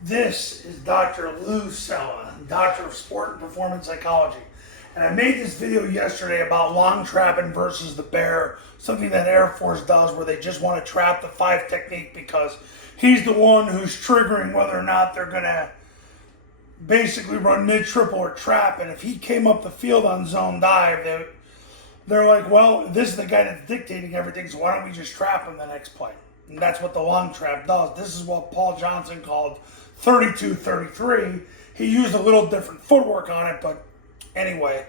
This is Dr. Lou Cella, Doctor of Sport and Performance Psychology. And I made this video yesterday about long trapping versus the bear, something that Air Force does where they just want to trap the 5 technique because he's the one who's triggering whether or not they're going to basically run mid-triple or trap. And if he came up the field on zone dive, they're like, well, this is the guy that's dictating everything, so why don't we just trap him the next play? And that's what the long trap does. This is what Paul Johnson called 32-33. He used a little different footwork on it, but anyway.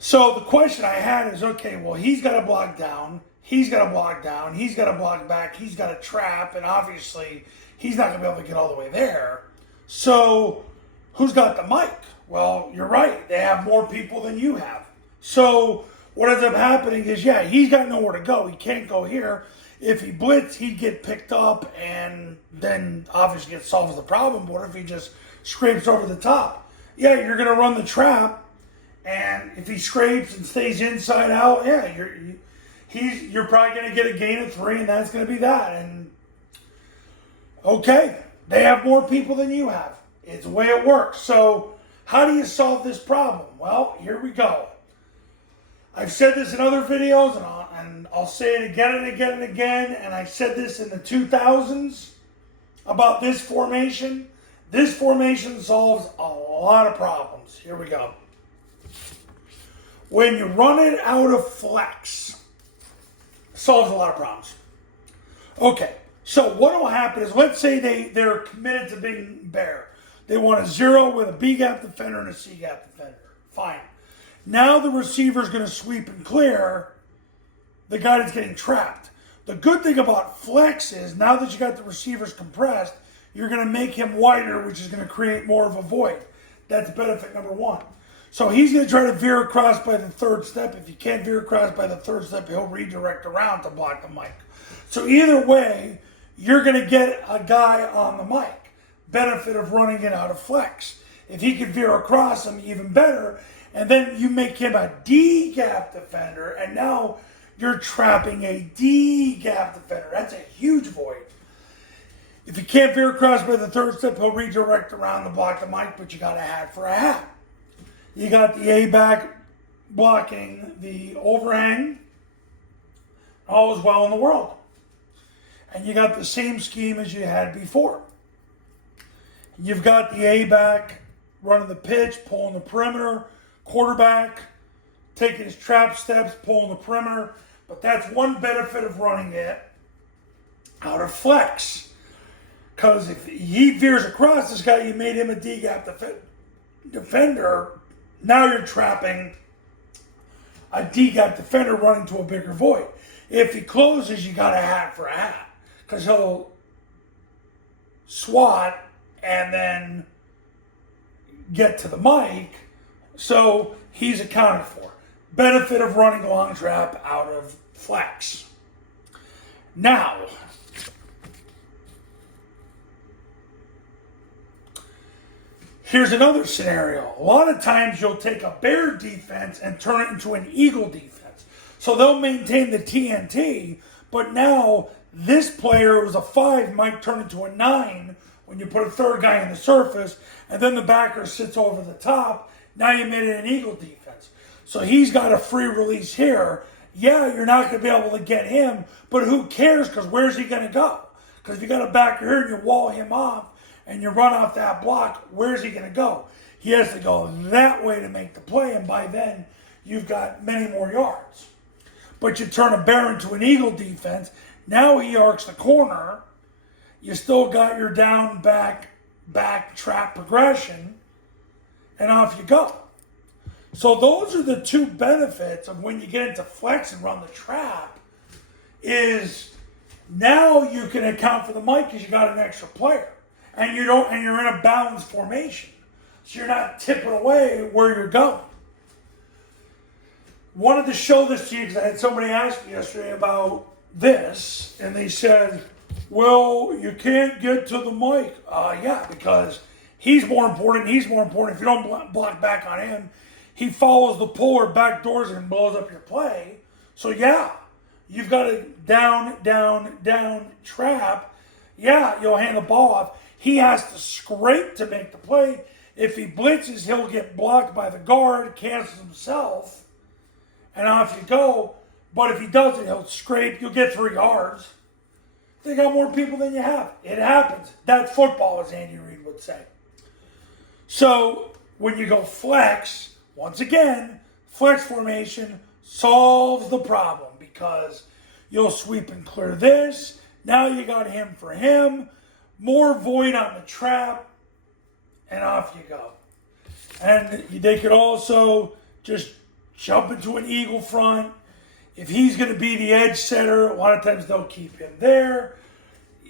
So the question I had is, okay, well, he's got to block down, he's got to block down, he's got to block back, he's got to trap, and obviously he's not going to be able to get all the way there. So who's got the mic? Well, you're right. They have more people than you have. So what ends up happening is, yeah, he's got nowhere to go. He can't go here. If he blitz, he'd get picked up and then obviously it solves the problem. But what if he just scrapes over the top? Yeah, you're going to run the trap. And if he scrapes and stays inside out, yeah, you're probably going to get a gain of 3, and that's going to be that. And okay, they have more people than you have. It's the way it works. So how do you solve this problem? Well, here we go. I've said this in other videos, and I'll say it again and again and again, and I said this in the 2000s about this formation. This formation solves a lot of problems. Here we go. When you run it out of flex, it solves a lot of problems. Okay, so what will happen is, let's say they're committed to being bear. They want a 0 with a B gap defender and a C gap defender. Fine. Now the receiver's going to sweep and clear the guy that's getting trapped. The good thing about flex is, now that you got the receivers compressed, you're going to make him wider, which is going to create more of a void. That's benefit number 1. So he's going to try to veer across by the 3rd step. If he can't veer across by the 3rd step, he'll redirect around to block the mic. So either way, you're going to get a guy on the mic. Benefit of running it out of flex. If he can veer across him, even better. And then you make him a D gap defender, and now you're trapping a D gap defender. That's a huge void. If you can't veer across by the 3rd step, he'll redirect around to block the mic, but you got a hat for a hat. You got the A back blocking the overhang. All is well in the world. And you got the same scheme as you had before. You've got the A back running the pitch, pulling the perimeter, quarterback taking his trap steps, pulling the perimeter. But that's one benefit of running it out of flex. Because if he veers across this guy, you made him a D-gap defender. Now you're trapping a D-gap defender running to a bigger void. If he closes, you got a hat for a hat. Because he'll swat and then get to the mic. So he's accounted for. Benefit of running a long trap out of flex. Now, here's another scenario. A lot of times you'll take a bear defense and turn it into an eagle defense. So they'll maintain the TNT, but now this player who's a 5 might turn into a 9 when you put a 3rd guy in the surface, and then the backer sits over the top. Now you made it an eagle defense. So he's got a free release here. Yeah, you're not going to be able to get him, but who cares, because where's he going to go? Because if you got a backer here and you wall him off and you run off that block, where's he going to go? He has to go that way to make the play, and by then you've got many more yards. But you turn a bear into an eagle defense. Now he arcs the corner. You still got your down, back trap progression, and off you go. So those are the 2 benefits of when you get into flex and run the trap, is now you can account for the mic because you got an extra player. And you're in a balanced formation. So you're not tipping away where you're going. Wanted to show this to you because I had somebody ask me yesterday about this, and they said, well, you can't get to the mic. Yeah, because he's more important. If you don't block back on him, he follows the pull or backdoors and blows up your play. So yeah, you've got a down trap. Yeah, you'll hand the ball off. He has to scrape to make the play. If he blitzes, he'll get blocked by the guard, cancels himself, and off you go. But if he doesn't, he'll scrape. You'll get 3 yards. They got more people than you have. It happens. That's football, as Andy Reid would say. So when you go flex, once again, flex formation solves the problem because you'll sweep and clear this. Now you got him for him. More void on the trap. And off you go. And they could also just jump into an eagle front. If he's going to be the edge setter, a lot of times they'll keep him there.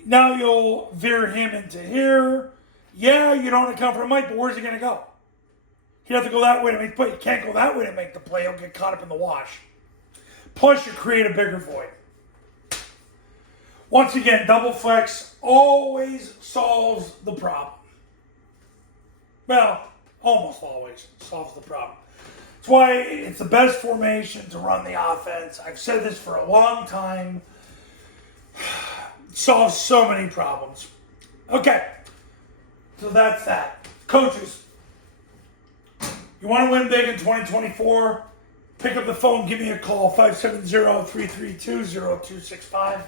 Now you'll veer him into here. Yeah, you don't account for Mike, but where's he going to go? He'd have to go that way to make the play. You can't go that way to make the play. He'll get caught up in the wash. Plus, you create a bigger void. Once again, double flex always solves the problem. Well, almost always solves the problem. That's why it's the best formation to run the offense. I've said this for a long time. It solves so many problems. Okay, so that's that. Coaches, you want to win big in 2024? Pick up the phone, give me a call, 570-332-0265,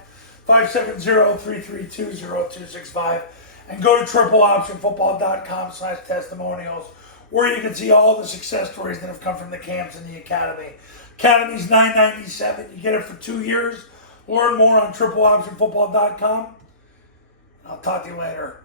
570-332-0265. And go to tripleoptionfootball.com/testimonials, where you can see all the success stories that have come from the camps and the academy. Academy's $9.97. You get it for 2 years. Learn more on tripleoptionfootball.com. I'll talk to you later.